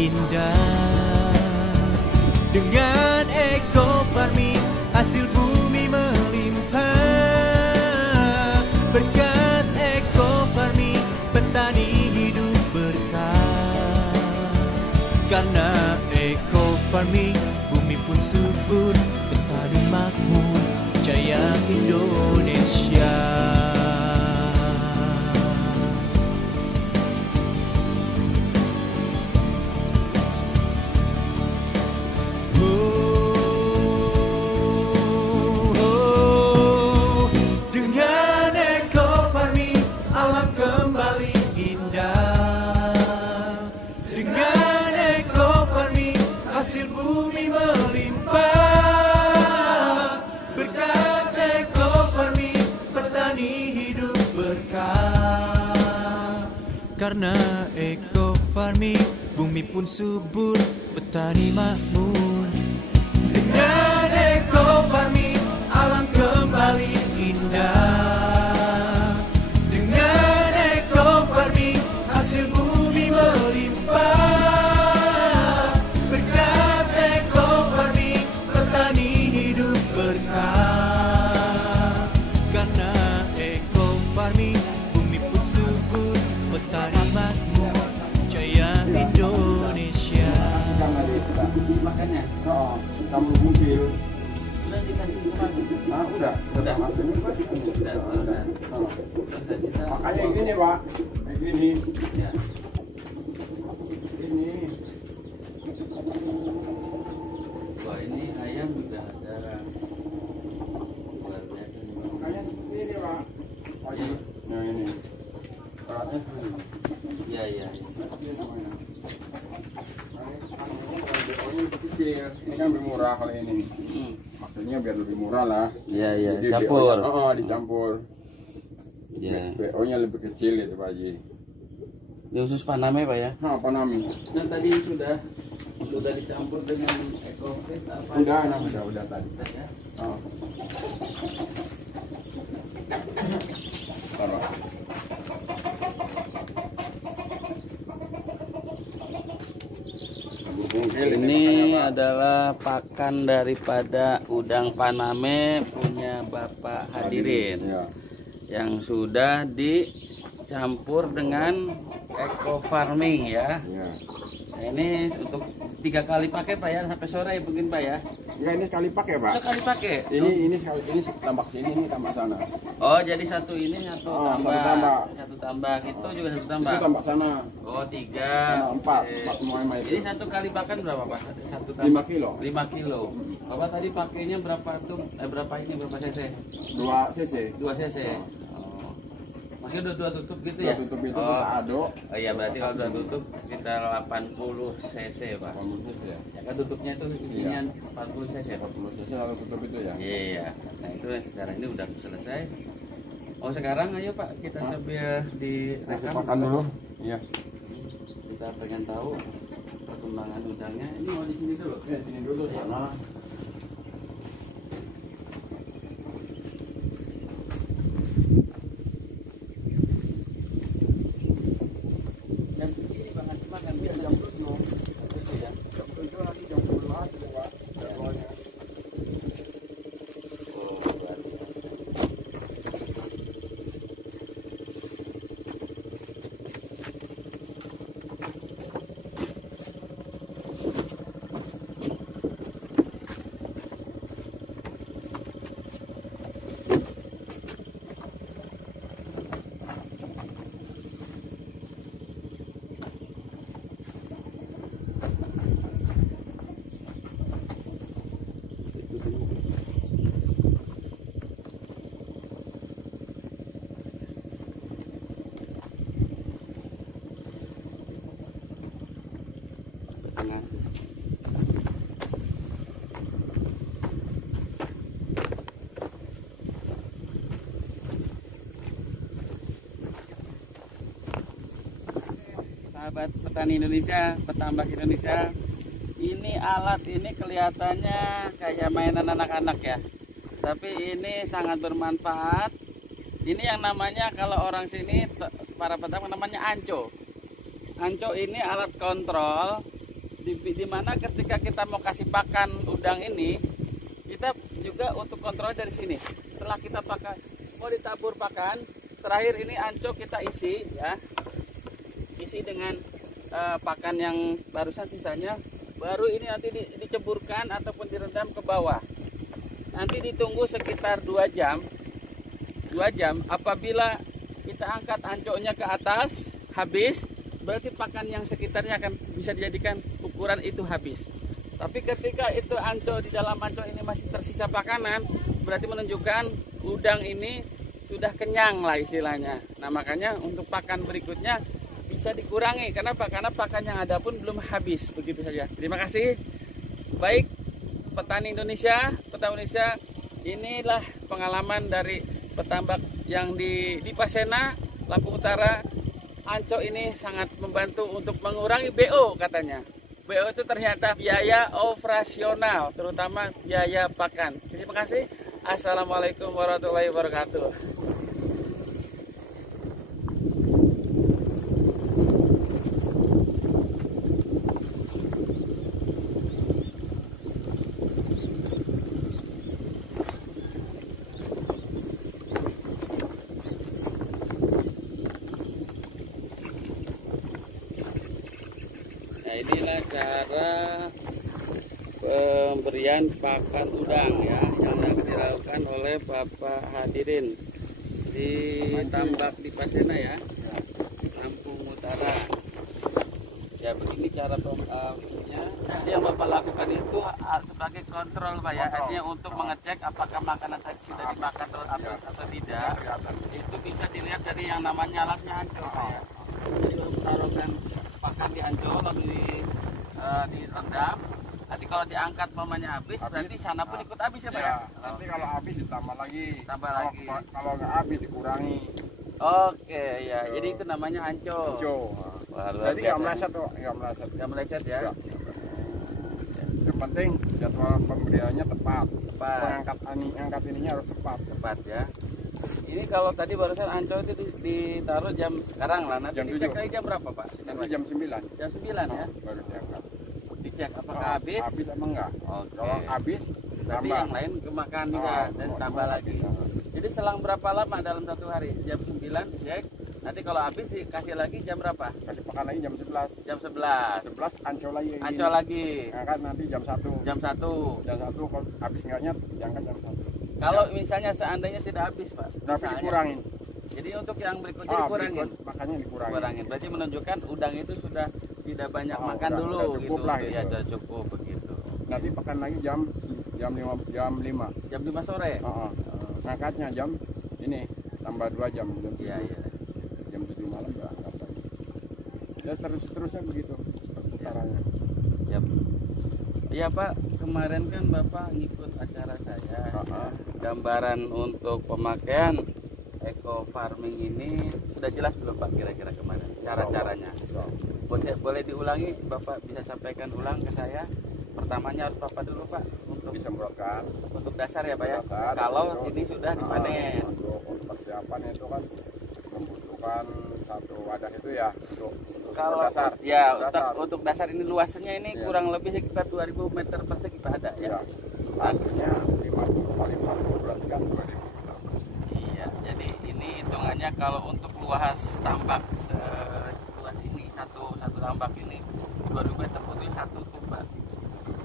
indah. Dengan eco farming hasil bumi melimpah. Berkat eco farming petani hidup berkah. Karena eco farming bumi pun subur, petani makmur, jaya Indonesia. Dengan eco farming alam kembali indah. Dengan eco farming hasil bumi melimpah. Berkat eco farming petani hidup berkah. Karena eco farming bumi pun subur, petani makmur. Dengan eco farming alam kembali indah. Dengan eco farming hasil bumi melimpah. Berkat eco farming petani hidup berkah. Karena eco farming bumi pun subur, petani makmur, jaya Indonesia. Makanya kamu mobil. udah dikasih rumah. Udah. Makanya gini Pak, gini. Ya. Ini. Wah ini ayam juga ada luar biasa nih Bang. Makanya ini Pak. Oh iya. Nah ini. Peratnya ini. Iya. Ini kan lebih murah kalau ini. Maksudnya biar lebih murah lah. Iya. Jadi Campur. Dicampur. Iya. BO-nya lebih kecil itu Pak Haji. Ini khusus Paname Pak ya? Nah, apa namanya? Kan tadi sudah dicampur dengan ekofit apa? Udah tadi. Ya. Oh. Taruh. Ini adalah pakan daripada udang Paname punya Bapak Hadirin Ya. yang sudah dicampur dengan eco farming ya. Ya. Nah, ini untuk 3 kali pakai Pak ya, sampai sore mungkin Pak ya. Enggak, ini sekali pakai Pak. Sekali pakai. Ini sekali, ini tambah sini, ini tambah sana. Oh jadi satu ini satu Oh, tambah, satu tambah. satu tambah gitu juga satu tambah. Itu tambah sana. Oh 3. Sama 4 semua sama itu. Ini satu kali pakan berapa Pak? Satu 5 kilo. 5 kilo. Bapak tadi pakainya berapa tuh? Berapa ini? Berapa cc? 2 cc. 2 cc. Oh. Masih udah 2 tutup gitu ya? Dua tutup itu Oh. kita aduk. Oh iya berarti kalau 2 tutup kita 80 cc Pak. 80 cc ya. Ya kan tutupnya itu isinya 40 cc. 40 cc kalau tutup itu ya. Iya. Nah itu sekarang ini udah selesai. Oh sekarang ayo Pak kita sambil direkam. Makan dulu. Iya. Kita pengen tahu perkembangan udangnya. Ini mau di sini dulu. Sini dulu sana. Jam segini Bang ngasih makan biar Jam 7. itu ya. Jam 7 nanti jam 10 lagi Pak. Jadwalnya. Oh luar biasa. Tengah. Sahabat petani Indonesia, petambak Indonesia, ini alat ini kelihatannya kayak mainan anak-anak ya, tapi ini sangat bermanfaat. Ini yang namanya kalau orang sini para petambak namanya anco. Anco ini alat kontrol di mana ketika kita mau kasih pakan udang ini, kita juga untuk kontrol dari sini. Setelah kita pakai mau ditabur pakan, terakhir ini anco kita isi ya, isi dengan pakan yang barusan sisanya, baru ini nanti diceburkan ataupun direndam ke bawah. Nanti ditunggu sekitar 2 jam. 2 jam, apabila kita angkat anconya ke atas habis, berarti pakan yang sekitarnya akan bisa dijadikan ukuran itu habis. Tapi ketika itu anco, di dalam anco ini masih tersisa pakanan, berarti menunjukkan udang ini sudah kenyang lah istilahnya. Nah makanya untuk pakan berikutnya bisa dikurangi. Kenapa? Karena pakan yang ada pun belum habis. Begitu saja. Terima kasih. Baik petani Indonesia, inilah pengalaman dari petambak yang di Pasena, Lampung Utara. Anco ini sangat membantu untuk mengurangi BO katanya. BO itu ternyata biaya operasional, terutama biaya pakan. Terima kasih. Assalamualaikum warahmatullahi wabarakatuh. Nah inilah cara pemberian pakan udang ya yang akan dilakukan oleh Bapak Hadirin di tambak di Pasena ya, Lampung Utara. Ya begini cara pemberiannya. Yang Bapak lakukan itu sebagai kontrol Pak ya, artinya untuk mengecek apakah makanan tadi sudah dimakan atau tidak. Itu bisa dilihat dari yang namanya alatnya anco Pak ya. Disuruh taruhkan pakan di anco lalu direndam. Nanti kalau diangkat mamanya habis, berarti sana pun ikut habis ya Pak ya? Nanti kalau habis ditambah lagi. Tambah lagi. Kalau nggak habis dikurangi. Oke ya, jadi itu namanya anco. Wah, luar Jadi nggak biasa. meleset tuh, nggak meleset. Nggak meleset ya? Nggak. Yang penting jadwal pemberiannya tepat. Tepat. Angkat ininya harus tepat. Tepat ya. Ini kalau tadi barusan anco itu ditaruh jam sekarang lah. Nanti Jam dicek 7. lagi jam berapa Pak? Nanti jam 9. Jam 9 ya? Baru diangkat. Dicek apakah habis. Habis apa enggak? Oke. Kalau habis Tadi tambah. yang lain kemakan juga dan tambah lagi. Jadi selang berapa lama dalam satu hari? Jam 9 dicek. Nanti kalau habis dikasih lagi jam berapa? Kasih pakan lagi jam 11. Jam 11. 11 ancol lagi. Anco lagi. Angkat nanti jam 1. Jam 1. Jam 1 kalau habis enggaknya diangkat jam 1. Kalau misalnya seandainya tidak habis Pak. Tapi misalnya. dikurangin. Jadi untuk yang berikutnya dikurangin. Makanya dikurangin. Kurangin. Berarti menunjukkan udang itu sudah tidak banyak makan udah, dulu udah cukup gitu. lah, Ya gitu. sudah cukup begitu. Nanti pakan lagi jam 5. Jam 5 sore. Ngangkatnya jam ini tambah 2 jam. Jam 7. Iya, iya. Jam 7 malam udah angkat lagi. Ya terusnya begitu perputarannya. Ya. Iya Pak, kemarin kan Bapak ngikut acara saya. Gambaran untuk pemakaian eco farming ini sudah jelas belum Pak kira-kira kemarin cara-caranya? Boleh diulangi, Bapak bisa sampaikan ulang ke saya. Pertamanya harus apa dulu Pak? Untuk Disemprotkan. untuk dasar ya Pak ya. Dasar, Kalau itu, ini sudah dipanen. Untuk persiapan itu kan membutuhkan satu wadah itu ya untuk Kalau dasar. ya dasar. untuk dasar ini luasnya ini Iya. kurang lebih sekitar 2000 meter persegi Pak ada ya. Ya. Harusnya 50 kali 40 berarti kan 2000 meter. Iya, jadi ini hitungannya kalau untuk luas tambak seluas ini satu tambak ini 2000 meter butuh satu tub Pak.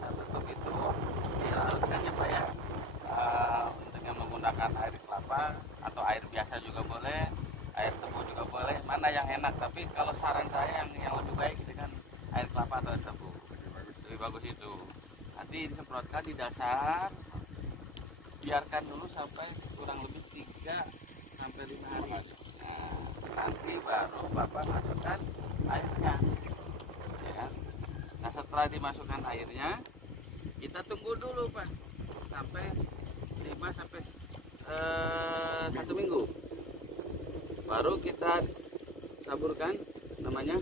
Satu tub itu dilakukan ya Pak ya. Dengan menggunakan air kelapa atau air biasa juga boleh, air tebu juga boleh. Mana yang enak? Tapi kalau saran saya yang lebih baik dengan air kelapa atau air tebu. Lebih bagus itu. Nanti disemprotkan di dasar. Biarkan dulu sampai kurang lebih 3 sampai 5 hari. Nah, nanti baru Bapak masukkan airnya. Ya kan? Nah, setelah dimasukkan airnya, kita tunggu dulu Pak sampai 5 sampai 1 minggu. Baru kita taburkan namanya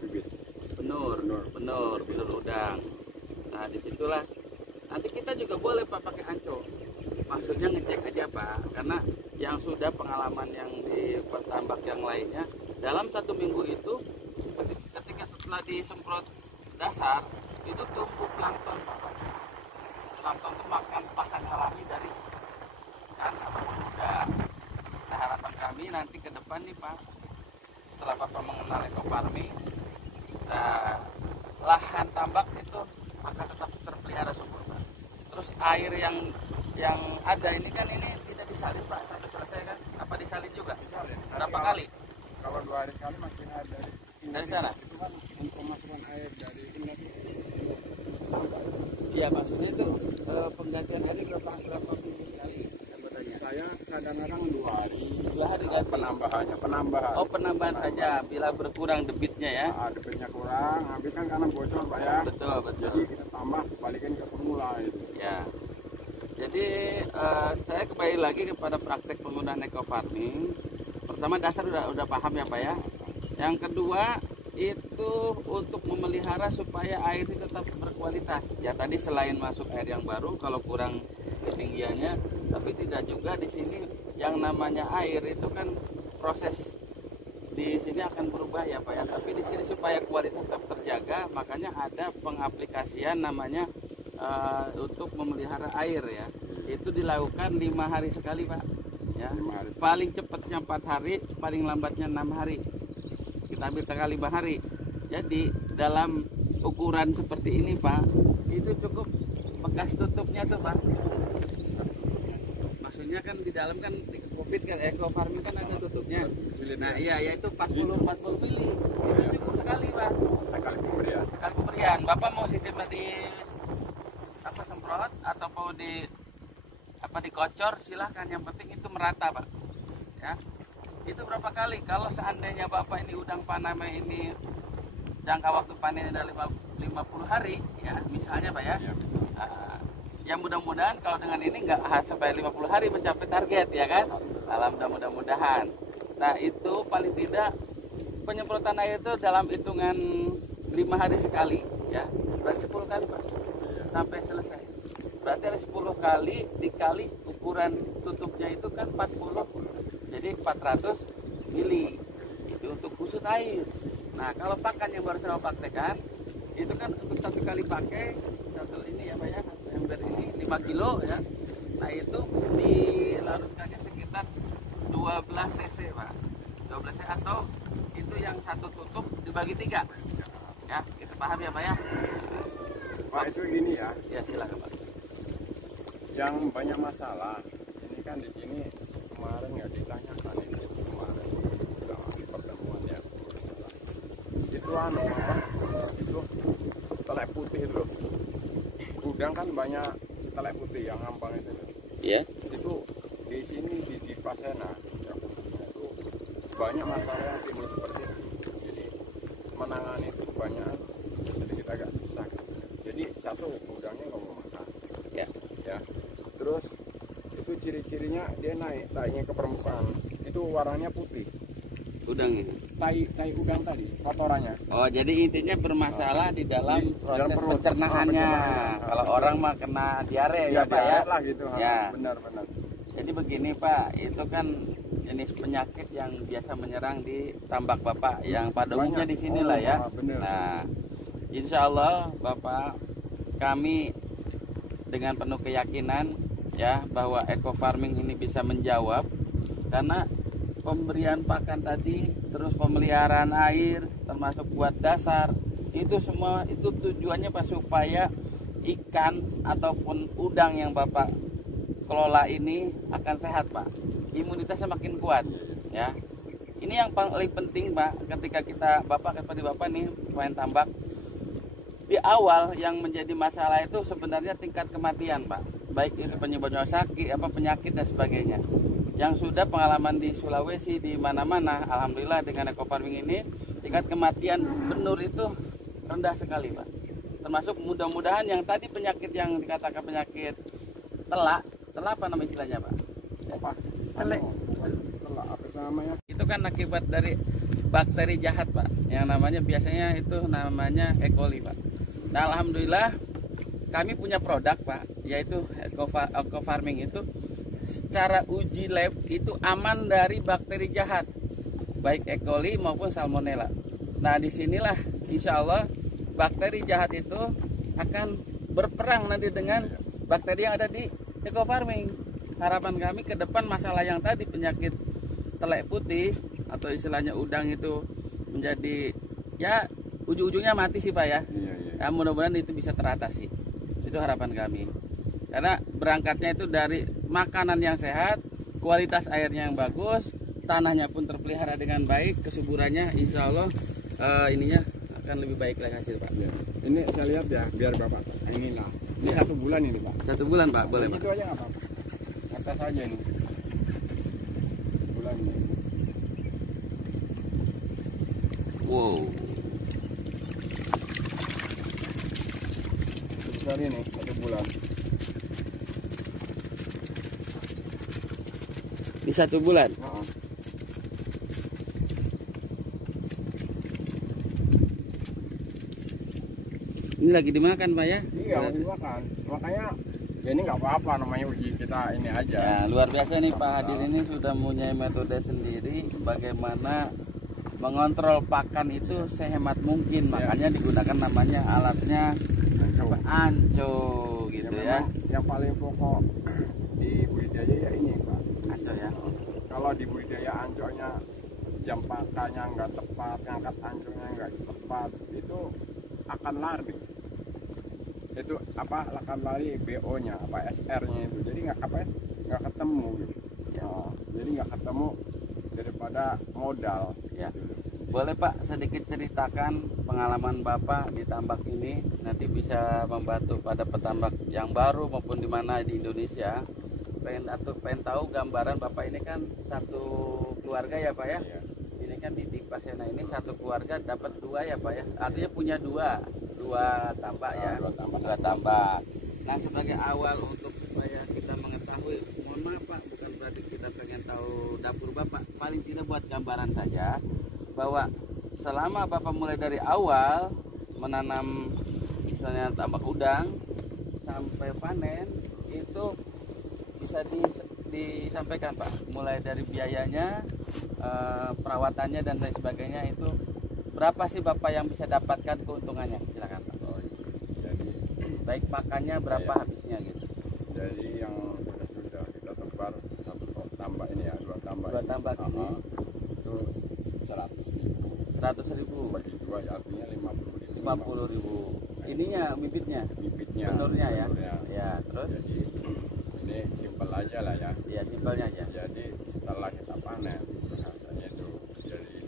benur udang. Nah, disitulah nanti kita juga boleh Pak pakai anco. Maksudnya ngecek aja Pak, karena yang sudah pengalaman yang di petambak yang lainnya dalam 1 minggu itu ketika setelah disemprot dasar itu tumbuh plankton Pak. Plankton itu makan pakan alami dari ikan udang. Nah, harapan kami nanti ke depan nih Pak, setelah Bapak mengenal ekofarming, lahan tambak itu akan tetap terpelihara subur Pak. Terus air yang ada ini kan ini tidak disalin Pak sampai selesai kan? Apa disalin juga? Disalin. Berapa kali? Kalau 2 hari sekali masih ada. Dari sana? Itu kan untuk pemasukan air dari ini. Iya maksudnya itu penggantian air berapa minggu sekali? Saya kadang-kadang 2 hari. 2 hari ganti. Penambahan. Oh penambahan saja bila berkurang debitnya ya? Nah, debitnya kurang, habis kan karena bocor Pak ya. Betul. Jadi kita tambah, balikin ke semula itu. Ya. Jadi saya kembali lagi kepada praktek penggunaan ekofarming. Pertama dasar udah paham ya Pak ya. Yang kedua itu untuk memelihara supaya air ini tetap berkualitas. Ya tadi selain masuk air yang baru kalau kurang ketinggiannya, tapi tidak juga di sini yang namanya air itu kan proses di sini akan berubah ya Pak ya. Tapi di sini supaya kualitas tetap terjaga, makanya ada pengaplikasian namanya untuk memelihara air ya. Itu dilakukan 5 hari sekali Pak. Ya. 5 hari. Paling cepatnya 4 hari, paling lambatnya 6 hari. Kita ambil tanggal 5 hari. Jadi dalam ukuran seperti ini Pak, itu cukup bekas tutupnya tuh Pak. Maksudnya kan di dalam kan di COVID kan ekofarming kan ada tutupnya. Nah iya yaitu 40 mili. Itu cukup sekali Pak. Sekali pemberian. Sekali pemberian. Bapak mau sistemnya di apa semprot ataupun dikocor silahkan, yang penting itu merata Pak ya. Itu berapa kali kalau seandainya Bapak ini udang Panama ini jangka waktu panennya dari 50 hari ya misalnya Pak ya, ya mudah-mudahan kalau dengan ini nggak sampai 50 hari mencapai target ya kan. Alhamdulillah mudah-mudahan. Nah itu paling tidak penyemprotan air itu dalam hitungan 5 hari sekali ya, berarti 10 kali Pak sampai selesai. Berarti ada 10 kali dikali ukuran tutupnya itu kan 40, jadi 400 mili itu untuk khusus air. Nah kalau pakan yang baru saya praktekkan itu kan untuk 1 kali pakai satu ini ya Pak ya, yang dari ini 5 kilo ya. Nah itu dilarutkannya sekitar 12 cc Pak, 12 cc atau itu yang satu tutup dibagi 3 ya, kita paham ya Pak ya. Pak itu gini ya. Ya silakan Pak. Yang banyak masalah ini kan di sini kemarin ya ditanyakan ini kemarin dalam pertemuan ya, itu apa itu telek putih itu loh. Udang kan banyak telek putih yang ngambang itu. Iya. Itu di sini di Pasena ya, khususnya itu banyak masalah yang timbul seperti itu. Jadi menangani itu banyak sedikit agak susah. Jadi satu udangnya nggak mau makan. Ya. Ya. Terus itu ciri-cirinya dia naiknya ke permukaan. Itu warnanya putih. Udang ini. Tai udang tadi, kotorannya. Oh, jadi intinya bermasalah di dalam proses perut. pencernaannya. Kalau orang mah kena diare ya Pak ya. Lah gitu. Ya. Benar-benar. Jadi begini Pak, itu kan jenis penyakit yang biasa menyerang di tambak Bapak yang pada umumnya di sinilah ya. Benar. Nah, insya Allah Bapak, kami dengan penuh keyakinan ya bahwa ekofarming ini bisa menjawab, karena pemberian pakan tadi, terus pemeliharaan air, termasuk buat dasar, itu semua itu tujuannya Pak supaya ikan ataupun udang yang Bapak kelola ini akan sehat Pak, imunitasnya makin kuat ya. Ini yang paling penting Pak, ketika Bapak nih main tambak, di awal yang menjadi masalah itu sebenarnya tingkat kematian Pak, baik itu penyebabnya sakit, penyakit dan sebagainya. Yang sudah pengalaman di Sulawesi di mana-mana, alhamdulillah dengan ekofarming ini tingkat kematian benur itu rendah sekali Pak. Termasuk mudah-mudahan yang tadi penyakit yang dikatakan penyakit telak apa nama istilahnya Pak? Telek. Telak apa namanya? Itu kan akibat dari bakteri jahat Pak, yang namanya biasanya itu namanya E. coli Pak. Nah alhamdulillah kami punya produk Pak, yaitu ekofarming itu secara uji lab itu aman dari bakteri jahat, baik E. coli maupun salmonella. Nah disinilah insya Allah bakteri jahat itu akan berperang nanti dengan bakteri yang ada di eco farming. Harapan kami ke depan masalah yang tadi penyakit telek putih atau istilahnya udang itu menjadi ya ujung-ujungnya mati sih Pak ya. Ya mudah-mudahan itu bisa teratasi. Itu harapan kami. Karena berangkatnya itu dari makanan yang sehat, kualitas airnya yang bagus, tanahnya pun terpelihara dengan baik, kesuburannya insya Allah ininya akan lebih baik lagi hasil Pak. Ya. Ini saya lihat ya, biar Bapak. Nah, inilah. Ini Ya. 1 bulan ini Pak. 1 bulan Pak, boleh Pak. Itu aja nggak apa-apa. Atas aja ini. Bulan ini. Wow. Sebesar ini 1 bulan. Di 1 bulan. Heeh. Ini lagi dimakan Pak ya? Iya, mau dimakan. Makanya ya ini nggak apa-apa, namanya uji kita ini aja. Ya, luar biasa nih Pak Hadir ini sudah mempunyai metode sendiri bagaimana mengontrol pakan itu sehemat mungkin. Makanya digunakan namanya alatnya apa? Anco gitu ya. Memang yang paling pokok di budidaya ya ini Pak. Anco ya. Kalau di budidaya anconya jam pakannya nggak tepat, ngangkat anconya nggak tepat, itu akan lari. Itu apa akan lari BO-nya, apa SR-nya itu. Jadi nggak ketemu gitu. Ya. Jadi nggak ketemu daripada modal. Ya. Boleh Pak sedikit ceritakan pengalaman Bapak di tambak ini, nanti bisa membantu pada petambak yang baru maupun di mana di Indonesia. Pengen tahu gambaran Bapak ini kan satu keluarga ya Pak ya. Iya. Ini kan di Pasena ini satu keluarga dapat 2 ya Pak ya. Artinya punya dua tambak ya. Dua tambak. Nah sebagai awal untuk supaya kita mengetahui, mohon maaf Pak, bukan berarti kita pengen tahu dapur Bapak, paling tidak buat gambaran saja bahwa selama Bapak mulai dari awal menanam misalnya tambak udang sampai panen itu bisa disampaikan Pak, mulai dari biayanya, perawatannya dan lain sebagainya, itu berapa sih Bapak yang bisa dapatkan keuntungannya? Silakan Pak. Jadi Baik pakannya berapa Ya. habisnya gitu? jadi yang sudah kita tebar 1 tambak ini ya, 2 tambak. 2 tambak ini itu 100.000. 100.000, Bagi 2 ya, artinya 50.000. 50.000. Ininya bibitnya, Bibitnya. penurnya ya. penurnya. Ya, terus Jadi ini simpel aja lah ya. ya simpelnya aja. Jadi setelah kita panen, biasanya itu jadi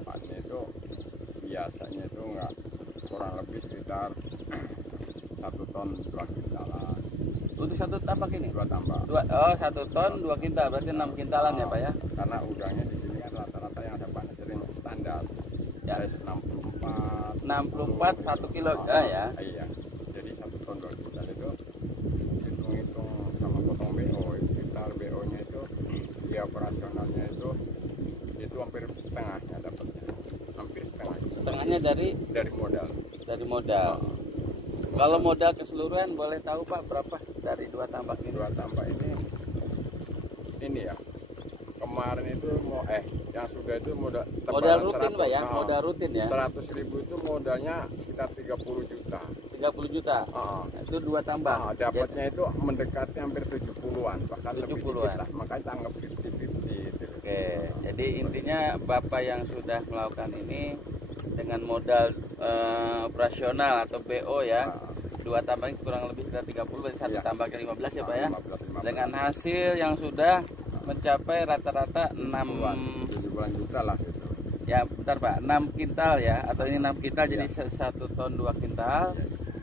panen itu biasanya itu nggak kurang lebih sekitar 1 ton 2 kintalan. Untuk satu tambak ini? 2 tambak. 1 ton 2 kintal, berarti 6 kintalan ya Pak ya? Karena udangnya di sini kan rata-rata yang ada panen sering standar. Ya. 64. 64 1 kilo ya. Iya. Jadi 1 ton 2 kintal itu hitung-hitung sama potong BO, sekitar BO-nya itu biaya operasionalnya itu hampir setengahnya dapatnya. Hampir setengah. Setengahnya dari modal. modal. Kalau modal keseluruhan boleh tahu Pak berapa dari 2 tambak ini? 2 tambak ini ya. Kemarin itu yang sudah itu modal Rutin Pak ya, modal rutin ya. 100.000 itu modalnya sekitar 30 juta. 30 juta. Itu 2 tambak. Dapatnya itu mendekati hampir 70-an, bahkan lebih 70-an. dikit lah. Makanya anggap 50-50 gitu. Oke, jadi intinya Bapak yang sudah melakukan ini dengan modal operasional atau BO ya, 2 tambak kurang lebih sekitar 30, berarti 1 tambaknya 15 ya Pak ya. 15. Dengan hasil yang sudah mencapai rata-rata 6 70-an juta lah gitu. ya, bentar Pak, 6 kintal ya, atau ini 6 kintal jadi 1 ton 2 kintal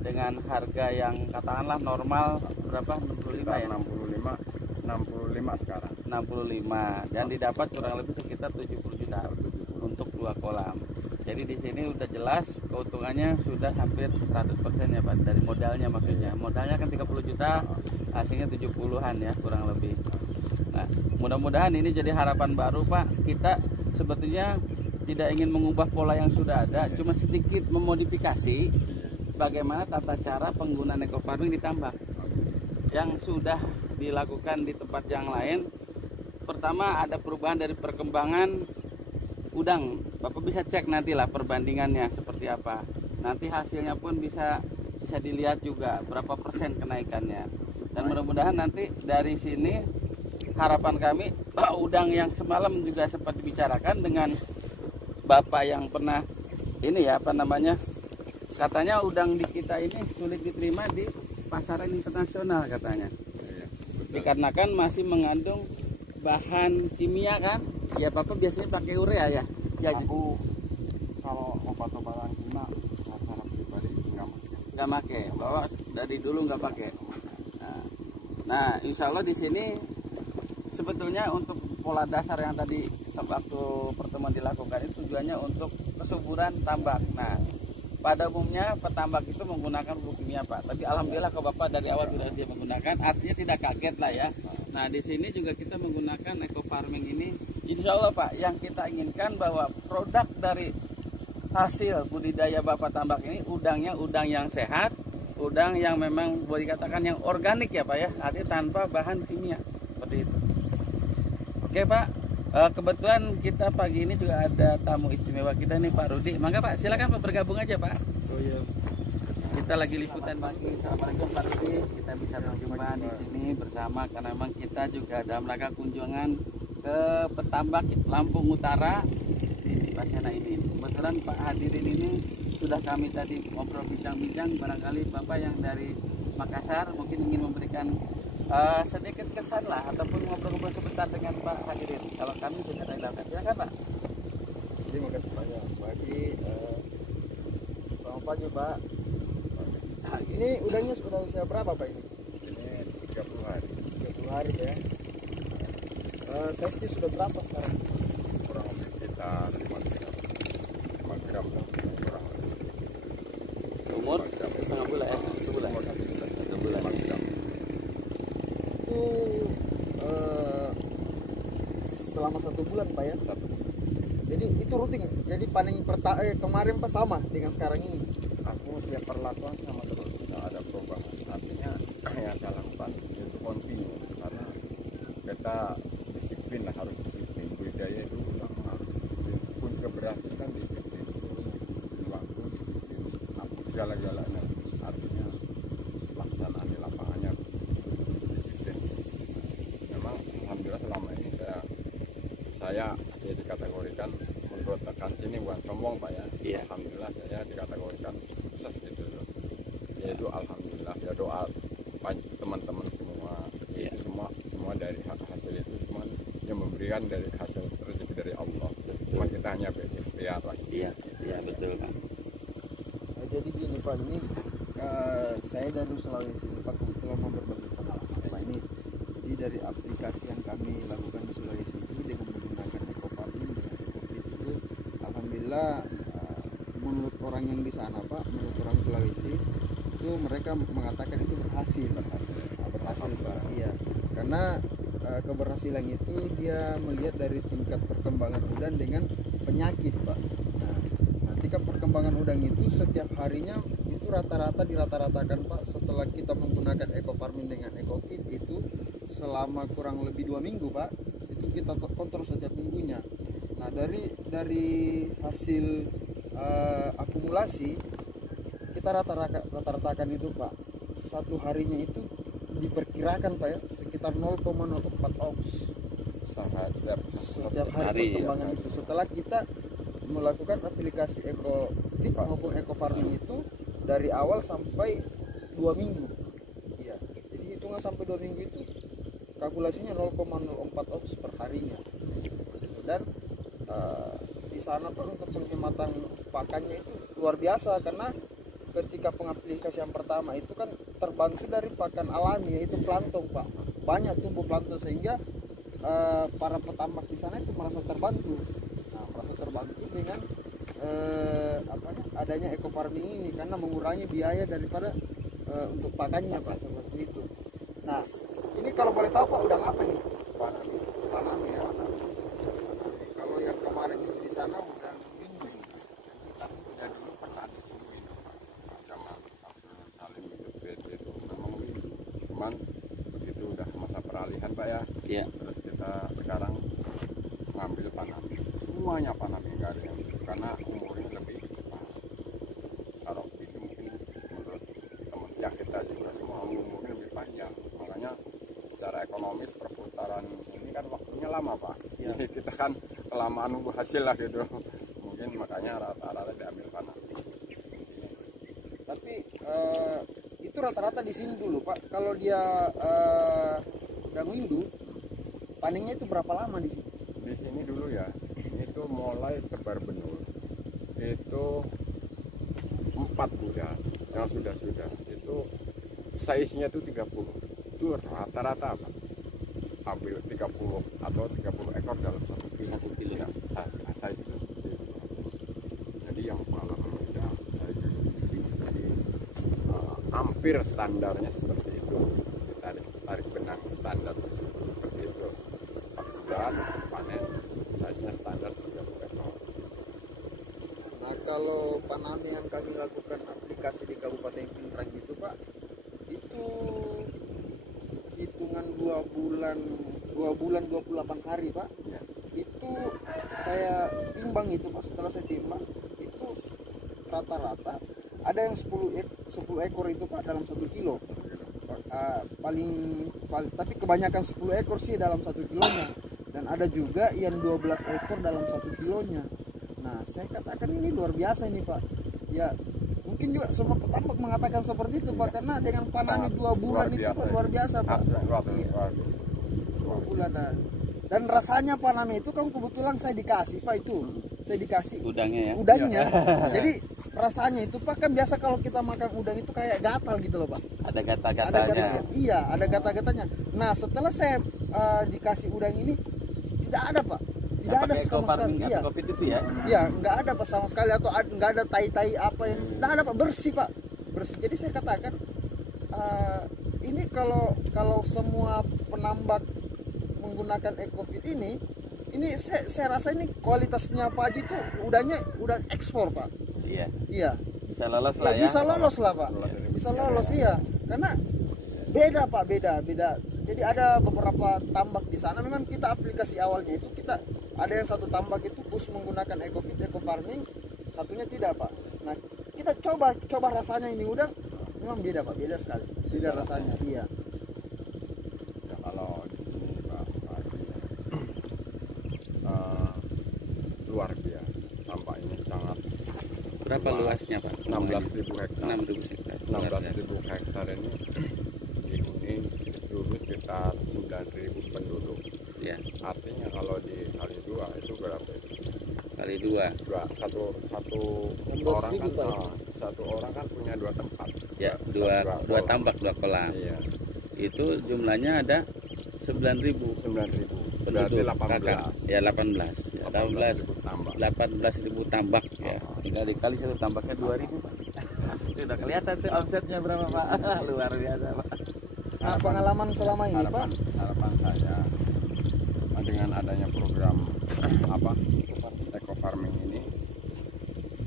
dengan harga yang katakanlah normal berapa? 65 ya? 65 sekarang. 65 dan didapat kurang lebih sekitar 70 juta untuk 2 kolam. Jadi di sini udah jelas keuntungannya sudah hampir 100% ya Pak dari modalnya, maksudnya. Modalnya kan 30 juta, hasilnya 70-an ya kurang lebih. Nah, mudah-mudahan ini jadi harapan baru Pak. Kita sebetulnya tidak ingin mengubah pola yang sudah ada, cuma sedikit memodifikasi bagaimana tata cara penggunaan eco farming di tambak yang sudah dilakukan di tempat yang lain. Pertama ada perubahan dari perkembangan udang. Bapak bisa cek nantilah perbandingannya seperti apa. Nanti hasilnya pun bisa bisa dilihat juga berapa persen kenaikannya. Dan mudah-mudahan nanti dari sini harapan kami udang yang semalam juga sempat dibicarakan dengan Bapak yang pernah ini ya apa namanya, katanya udang di kita ini sulit diterima di pasaran internasional katanya. Iya, betul. Dikarenakan masih mengandung bahan kimia kan. Ya Bapak biasanya pakai urea ya. Ya Aku kalau obat-obatan kimia secara pribadi nggak pakai. Bapak dari dulu nggak pakai. Nah, insya Allah di sini sebetulnya untuk pola dasar yang tadi waktu pertemuan dilakukan itu tujuannya untuk kesuburan tambak. Nah, pada umumnya petambak itu menggunakan pupuk kimia Pak. Tapi alhamdulillah kalau Bapak dari awal sudah dia menggunakan, artinya tidak kaget lah ya. Nah, di sini juga kita menggunakan eco farming ini. Insya Allah Pak, yang kita inginkan bahwa produk dari hasil budidaya Bapak tambak ini udangnya udang yang sehat, udang yang memang boleh dikatakan yang organik ya Pak ya, artinya tanpa bahan kimia seperti itu. Oke Pak, kebetulan kita pagi ini juga ada tamu istimewa kita nih Pak Rudi. Mangga Pak, silakan Pak bergabung aja Pak. Oh iya. Kita lagi liputan pagi. Assalamualaikum Pak Rudi. Kita bisa berjumpa di sini bersama karena memang kita juga dalam rangka kunjungan ke petambak Lampung Utara di Pasiana ini. Kebetulan Pak hadirin ini sudah kami tadi ngobrol bincang-bincang, barangkali Bapak yang dari Makassar mungkin ingin memberikan sedikit kesan lah ataupun ngobrol-ngobrol sebentar dengan Pak hadirin. Kalau kami sudah dari Lampung, silakan Pak. Jadi makasih banyak pagi. Selamat pagi Pak. Ini udangnya sudah usia berapa Pak ini? Ini 30 hari. 30 hari ya. Size-nya sudah berapa sekarang? Kurang lebih sekitar 5 gram kurang lebih. Umur setengah bulan ya, 1 bulan. Umur 1 bulan. 1 bulan. 5 gram. Itu selama 1 bulan Pak ya. Jadi itu rutin. Jadi panen kemarin Pak sama dengan sekarang ini. Aku siap perlakuan sama terus, tidak ada perubahan. Artinya yang saya lakukan itu continue karena kita disiplin lah, harus disiplin. Budidaya itu harus disiplin. Pun keberhasilan disiplin. Waktu disiplin. Aku segala-galanya. Artinya pelaksanaan di lapangannya disiplin. Memang alhamdulillah selama ini saya ya dikategorikan menurut rekan sini bukan sombong Pak ya. Iya. Alhamdulillah saya dikategorikan sukses gitu loh. Yaitu alhamdulillah ya doa teman-teman semua. Iya. Itu semua dari hasil itu cuma yang memberikan dari hasil rezeki dari Allah. Cuma kita hanya berikhtiar lah. Iya, iya betul Pak. Jadi gini Pak, ini saya dari Sulawesi Pak kebetulan mau berbagi pengalaman Pak ini. Jadi dari aplikasi yang kami lakukan di Sulawesi itu dengan menggunakan eco farming dengan EcoFit itu, alhamdulillah menurut orang yang di sana Pak, menurut orang Sulawesi itu mereka mengatakan itu berhasil Pak. Iya, karena keberhasilan itu dia melihat dari tingkat perkembangan udang dengan penyakit Pak. Nah, ketika perkembangan udang itu setiap harinya itu rata-rata dirata-ratakan Pak, setelah kita menggunakan eco farming dengan EcoFit itu selama kurang lebih 2 minggu Pak, itu kita kontrol setiap minggunya. Nah dari hasil akumulasi kita rata-ratakan itu Pak, satu harinya itu diperkirakan Pak ya sekitar 0,04 ounce setiap hari perkembangan itu. Setelah kita melakukan aplikasi EcoFit maupun eco farming itu dari awal sampai 2 minggu. Iya. Jadi hitungan sampai 2 minggu itu kalkulasinya 0,04 ounce per harinya. Dan di sana Pak untuk penghematan pakannya itu luar biasa karena ketika pengaplikasian pertama itu kan terbantu dari pakan alami yaitu plankton Pak. Banyak tumbuh plankton sehingga para petambak di sana itu merasa terbantu. Nah, merasa terbantu dengan adanya eco farming ini karena mengurangi biaya daripada untuk pakannya Pak, seperti itu. Nah, ini kalau boleh tahu Pak udang apa ini? Panami ya. Kalau yang kemarin itu di sana udang bingung. Kita sudah dulu pernah disebutin Pak, zaman Samsul Salim itu memang cuman begitu udah masa peralihan Pak ya. Iya. Terus kita sekarang ngambil panami, semuanya panami, nggak ada yang karena umurnya lebih cepat. Kalau itu mungkin menurut kan kelamaan nunggu hasil lah gitu. Mungkin makanya rata-rata diambil panen. Tapi itu rata-rata di sini dulu Pak. Kalau dia udah windu, panennya itu berapa lama di sini? Di sini dulu ya, itu mulai tebar benul itu 4 bulan yang sudah itu size-nya itu 30. Itu rata-rata apa? Ambil 30 atau 30 ekor dalam 1 kilo. Ya, size itu seperti itu. Jadi yang pengalaman muda saya juga jadi hampir standarnya seperti itu. Tarik benang standar seperti itu. 4 bulan panen, size-nya standar 30 ekor. Nah kalau paname yang kami lakukan aplikasi di Kabupaten Pindrang itu Pak, itu hitungan 2 bulan 28 hari Pak. Ya. Itu saya timbang itu Pak, setelah saya timbang itu rata-rata ada yang 10 ekor itu Pak dalam 1 kilo. Tapi kebanyakan 10 ekor sih dalam 1 kilonya, dan ada juga yang 12 ekor dalam 1 kilonya. Nah saya katakan ini luar biasa ini Pak. Ya mungkin juga semua petambak mengatakan seperti itu Pak, karena dengan panami 2 bulan itu Pak, luar biasa Pak. Iya. 2 bulan dan rasanya panami itu kan kebetulan saya dikasih Pak, itu saya dikasih udangnya. Jadi rasanya itu Pak, kan biasa kalau kita makan udang itu kayak gatal gitu loh Pak. Ada gata-gatanya. Iya, ada gata-gatanya. Nah, setelah saya dikasih udang ini tidak ada Pak. Tidak ada sama sekali. Iya. Itu ya. Iya, nggak ada Pak sama sekali, atau nggak ada tai-tai apa yang nggak ada Pak, bersih Pak. Bersih. Jadi saya katakan ini kalau semua penambak menggunakan EcoFit ini saya rasa ini kualitasnya Pak Haji itu udah ekspor Pak. Iya. Iya. Bisa lolos lah ya. Bisa lolos lah Pak. Bisa lolos iya. Karena beda Pak, beda. Jadi ada beberapa tambak di sana. Memang kita aplikasi awalnya itu kita ada yang satu tambak itu khusus menggunakan EcoFit, eco farming, satunya tidak Pak. Nah kita coba rasanya ini udang, memang beda Pak, beda sekali. Beda rasanya. Iya. Ya, kalau di sini Pak luar biasa. Tambak ini sangat. Berapa luasnya Pak? 16.000 hektar. 16.000 hektar ini dihuni dulu sekitar 9.000 penduduk. Ya. Artinya kalau dikali 2 itu berapa? Kali 2. Satu orang kan satu orang kan punya 2 tempat. Ya, dua tambak, 2 kolam. Iya. Itu jumlahnya ada 9.000 9.000. penduduk. Berarti 18. Ya 18. Ya, 18.000 tambak ya. Tinggal dikali satu tambaknya 2.000 Pak. Itu udah kelihatan tuh omsetnya berapa Pak. Luar biasa Pak. Nah, pengalaman selama ini Pak, Harapan saya dengan adanya program eco farming ini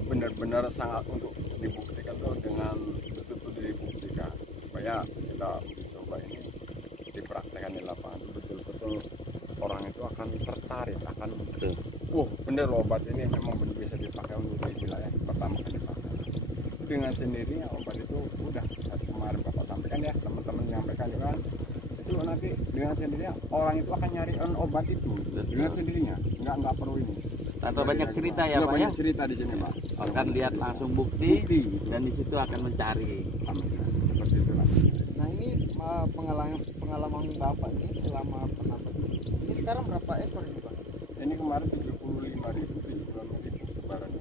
benar-benar sangat untuk dibuktikan tuh, dengan betul-betul dibuktikan supaya kita coba ini dipraktekkan di lapangan, betul-betul orang itu akan tertarik, akan bener loh, obat ini memang benar bisa dipakai untuk di wilayah pertama kali dipakai. Dengan sendirinya obat itu udah kemarin Bapak sampaikan ya, teman-teman menyampaikan juga kan, itu nanti dengan sendirinya orang itu akan nyari obat itu dengan sendirinya, nggak perlu ini. Tanpa banyak cerita ya Pak ya. Banyak cerita di sini Pak. Akan lihat langsung bukti dan di situ akan mencari. Seperti itulah. nah ini pengalaman Bapak ini selama penambak ini sekarang berapa ekor ini Pak? Ini kemarin 75.000 lebaran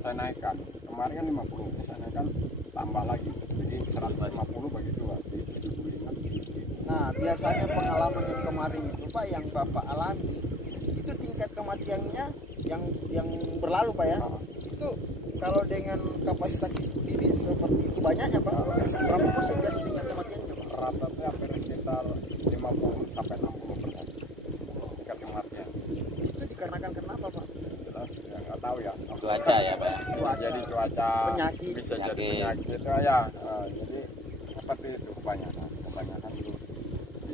saya naikkan. Kemarin kan 50, ini saya naikkan tambah lagi. Jadi 150 bagi 2, jadi 75. Nah biasanya pengalaman yang kemarin itu Pak, yang Bapak alami itu tingkat kematiannya yang berlalu Pak ya, itu kalau dengan kapasitas bibit seperti itu banyaknya Pak, berapa persen biasa tingkat kematiannya Pak? Rata-rata hampir sekitar 50 sampai 60% tingkat kematian. Itu dikarenakan kenapa Pak? Jelas ya nggak tahu ya. Cuaca ya Pak. Bisa jadi cuaca, penyakit, bisa jadi penyakit ya. Jadi seperti itu kebanyakan itu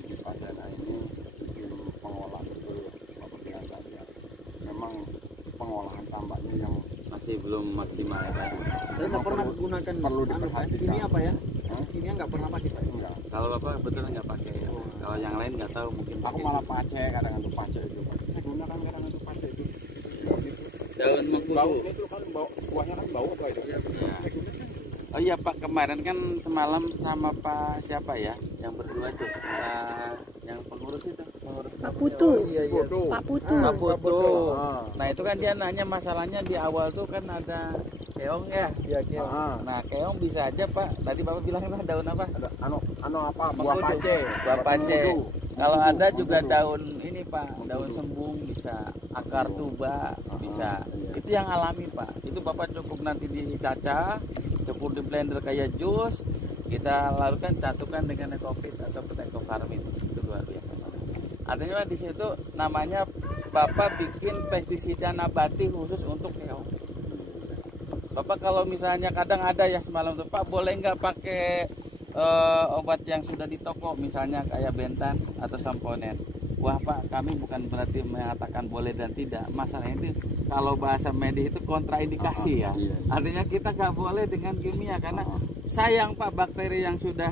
di pasien ini sistem pengolah betul dengan tadi ya. Memang pengolahan tambaknya yang Masih belum maksimal ya Pak. Saya nggak pernah gunakan perlu diperhatikan. ini apa ya? Kimia nggak pernah pakai Pak? enggak Kalau Bapak betul nggak pakai ya? Kalau yang lain nggak tahu mungkin. Aku malah pace, kadang itu pace itu. Saya gunakan kadang itu pace itu. Daun Bau mengkudu. itu kan bau, buahnya kan bau kayak itu. Ya. Saya gunakan. Oh iya Pak, kemarin kan semalam sama Pak siapa ya? Yang berdua tuh, yang pengurus itu. Pak Putu. Iya, iya. Pak Putu. Pak Putu. Ah. Nah itu kan dia nanya masalahnya di awal tuh kan ada keong ya. Iya, iya. Ah. Nah keong bisa aja Pak. Tadi Bapak bilang apa? Daun apa? Ada anu apa? Buah Mengkudu. pace. Buah pace. Mengkudu. Kalau ada juga Mengkudu. daun ini Pak, daun sembung bisa, akar tuba bisa. iya. Itu yang alami Pak. Itu Bapak cukup nanti dicacah, cukup di blender kayak jus. Kita lakukan catukan dengan ekofit atau eco farming. Itu luar biasa. Artinya di situ namanya Bapak bikin pestisida nabati khusus untuk keong. Bapak kalau misalnya kadang ada ya semalam tuh Pak boleh nggak pakai obat yang sudah di toko misalnya kayak bentan atau samponen. Wah Pak kami bukan berarti mengatakan boleh dan tidak. Masalahnya itu kalau bahasa medis itu kontraindikasi ya. Iya. Artinya kita nggak boleh dengan kimia karena sayang Pak bakteri yang sudah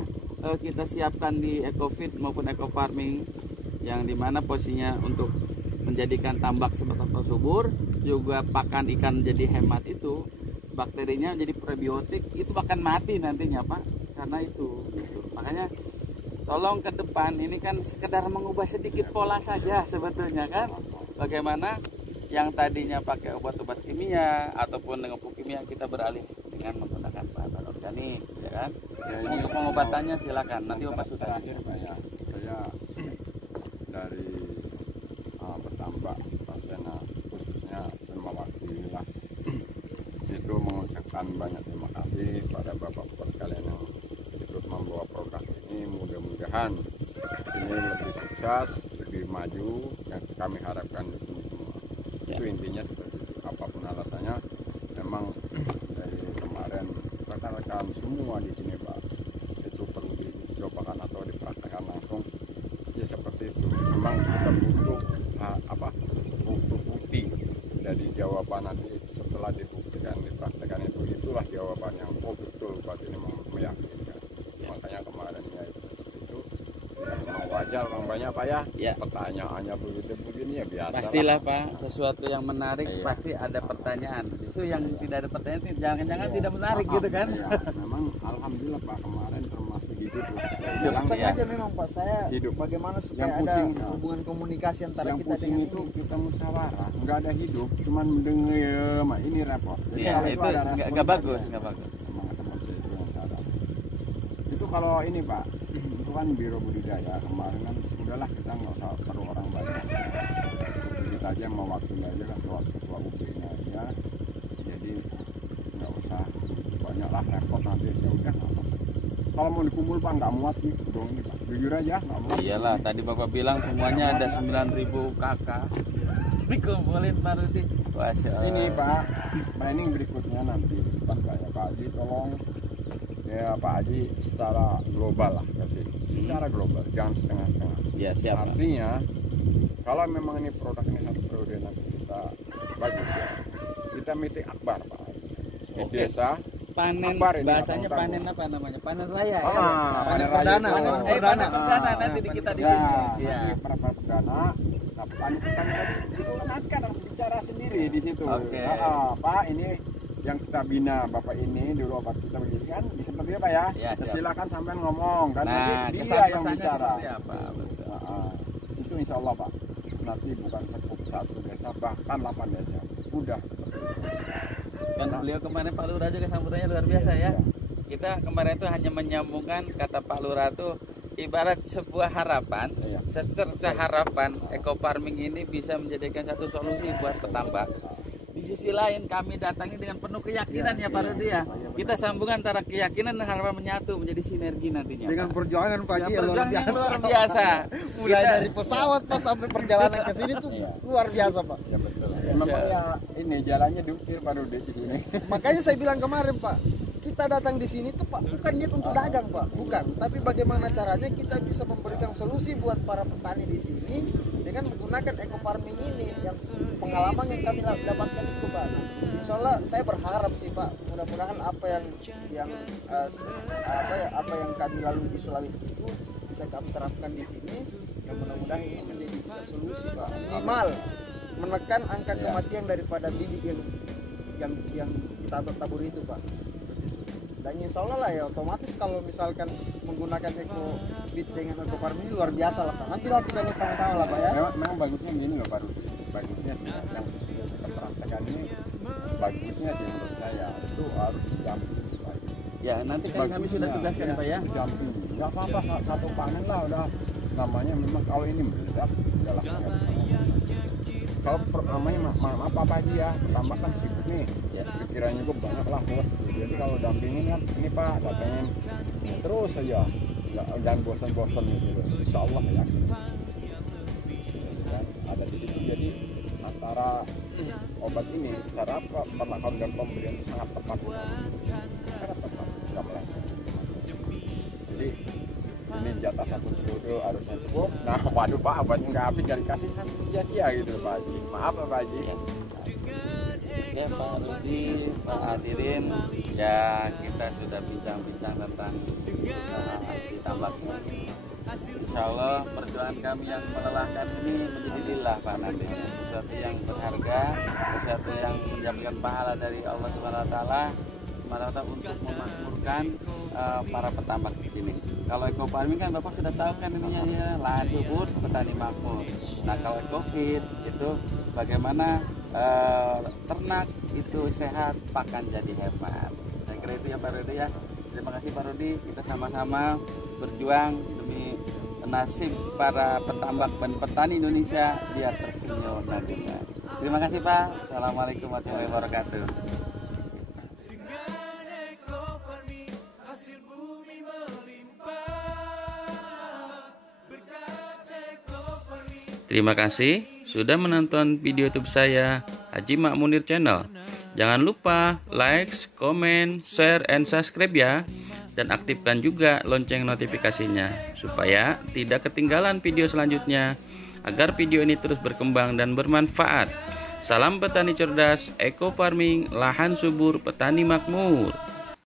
kita siapkan di EcoFit maupun Eco Farming yang dimana posisinya untuk menjadikan tambak sebatas subur juga pakan ikan jadi hemat itu bakterinya jadi prebiotik itu akan mati nantinya Pak karena itu gitu. Makanya tolong ke depan ini kan sekedar mengubah sedikit pola saja sebetulnya kan bagaimana yang tadinya pakai obat-obat kimia ataupun dengan pupuk kimia kita beralih dengan menggunakan bahan organik ya kan. Untuk pengobatannya silakan nanti Bapak sudah Terakhir Pak ya, saya dari petambak Pasena khususnya Senmawati lah itu mengucapkan banyak terima kasih pada bapak-bapak sekalian yang ikut membawa produk ini. Mudah-mudahan ini lebih sukses, lebih maju yang kami harapkan di sini semua. Itu intinya seperti itu. Apapun alasannya, memang dari kemarin rekan-rekan semua di sini Pak itu perlu dicobakan atau dipraktekkan langsung. Ya seperti itu. Memang kita butuh butuh bukti dari jawaban nanti setelah dibuktikan dipraktekkan itulah jawaban yang betul buat ini meyakinkan. Makanya kemarin ya seperti itu. Memang wajar orang banyak Pak ya. Pertanyaannya begini ya biasa. pastilah Pak sesuatu yang menarik Iya. pasti ada pertanyaan. Justru yang tidak ada pertanyaan jangan-jangan tidak menarik gitu kan. Iya. Memang alhamdulillah Pak kemarin termasuk gitu. Sengaja memang Pak saya Hidup. bagaimana supaya Yang ada pusing, hubungan komunikasi antara yang kita pusing dengan itu ini. kita musyawarah, nggak ada hidup, cuman denger, ini repot. Jadi Iya kalau itu ada nggak respon bagus tadi, nggak bagus. memang seperti itu yang saya ada. Itu kalau ini Pak, itu kan biro budidaya kemarin kan udahlah kita nggak usah perlu orang banyak. Kita aja mau waktunya aja kan ketua UB-nya aja, jadi nggak usah banyak lah repot nanti ya udah. Kalau mau dikumpul Pak nggak muat nih, dong ini Pak. Jujur aja nggak muat. Iyalah tadi Bapak bilang semuanya ada 9.000 kakak dikumpulin Pak Rudi. Ini Pak, planning berikutnya nanti depan Pak ya Pak Haji tolong ya Pak Haji secara global lah kasih, secara global jangan setengah-setengah. Ya siap Pak. Artinya kalau memang ini produk ini satu periode nanti kita bagus ya, kita meeting akbar Pak di Oke. desa. Panen Akbar ini, bahasanya akbar. panen apa namanya? Panen raya ya. Panen perdana, raya itu. panen Panen perdana nanti di kita di Ya, sini. nanti Iya. perdana. Nah, petani tadi itu nanti kan harus bicara sendiri di situ. Oke. Pak ini yang kita bina Bapak ini dulu obat kita begini kan seperti apa ya? Ya, siap. Silakan sampean ngomong dan Nah, nanti dia yang kesan-pesannya bicara. seperti apa? Betul. Itu insya Allah Pak. Nanti bukan sekup satu desa bahkan 8 desa. Udah. Kan beliau kemarin Pak Lurah juga sambutannya luar biasa ya. Iya. Kita kemarin itu hanya menyambungkan kata Pak Lurah itu ibarat sebuah harapan, Iya. secercah harapan eco farming ini bisa menjadikan satu solusi buat petambak. Di sisi lain kami datangi dengan penuh keyakinan ya Pak Rudi ya. Kita sambungkan antara keyakinan dan harapan menyatu menjadi sinergi nantinya. Dengan Pak. perjuangan Pak Ya, Haji yang luar perjuangan biasa. yang luar biasa. Mulai Kita- dari pesawat Pak sampai perjalanan ke sini tuh Iya. luar biasa Pak. Ya betul. Memang ya ini jalannya diukir Pak Rudi di sini. Makanya saya bilang kemarin Pak, kita datang di sini tuh Pak bukan niat untuk dagang Pak, bukan. Tapi bagaimana caranya kita bisa memberikan solusi buat para petani di sini dengan menggunakan eco farming ini yang pengalaman yang kami dapatkan itu Pak. Insya Allah saya berharap sih Pak mudah-mudahan apa yang kami lalui di Sulawesi itu bisa kami terapkan di sini, yang mudah-mudahan ini menjadi bisa solusi Pak, minimal menekan angka kematian daripada bibit yang kita tabur itu Pak. Dan insya Allah lah ya, otomatis kalau misalkan menggunakan EcoBit dengan Eco Farming luar biasa lah Pak. Nanti lah kita lihat sama-sama lah Pak ya. Memang bagusnya gini loh Pak Rudi. Bagusnya sih yang kita praktekkan ini, bagusnya sih menurut saya itu harus didampingi. Ya nanti kan kami sudah tugaskan Pak ya. Didampingi. Nggak apa-apa satu panen lah udah, namanya memang kalau ini meledak adalah kalau namanya maaf apa aja ya, tambah kan sibuk nih ya, pikirannya juga banyak lah bos. Jadi kalau dampingin kan ini Pak datengin terus saja, jangan bosan-bosan gitu. Insya Allah ya kan ada di situ. Jadi antara obat ini cara pemakaian dan pemberian itu sangat tepat, nggak meleset. Jadi ini jatah 1 kilo harusnya cukup. Nah waduh Pak, obatnya nggak habis, jadi kasih kan sia-sia gitu Pak Haji. Maaf Pak Haji. Oke Pak Rudi, Pak Hadirin, ya kita sudah bincang-bincang tentang usaha haji tambak ini. Insya Allah perjuangan kami yang melelahkan ini menjadi lillah Pak nantinya, sesuatu yang berharga, sesuatu yang mendapatkan pahala dari Allah Subhanahu Wa Taala untuk memakmurkan para petambak di sini. Kalau Eco Farming kan Bapak sudah tahu kan ininya ya, lahan subur, petani makmur. Nah kalau EcoBit itu bagaimana ternak itu sehat, pakan jadi hemat. Saya kira itu ya Pak Rudi ya. Terima kasih Pak Rudi, kita sama-sama berjuang demi nasib para petambak dan petani Indonesia biar tersenyum nantinya. Terima kasih Pak. Assalamualaikum warahmatullahi wabarakatuh. Terima kasih sudah menonton video YouTube saya, Haji Mak Munir Channel. Jangan lupa like, comment, share, and subscribe ya. Dan aktifkan juga lonceng notifikasinya supaya tidak ketinggalan video selanjutnya, agar video ini terus berkembang dan bermanfaat. Salam petani cerdas, Eco Farming, lahan subur, petani makmur.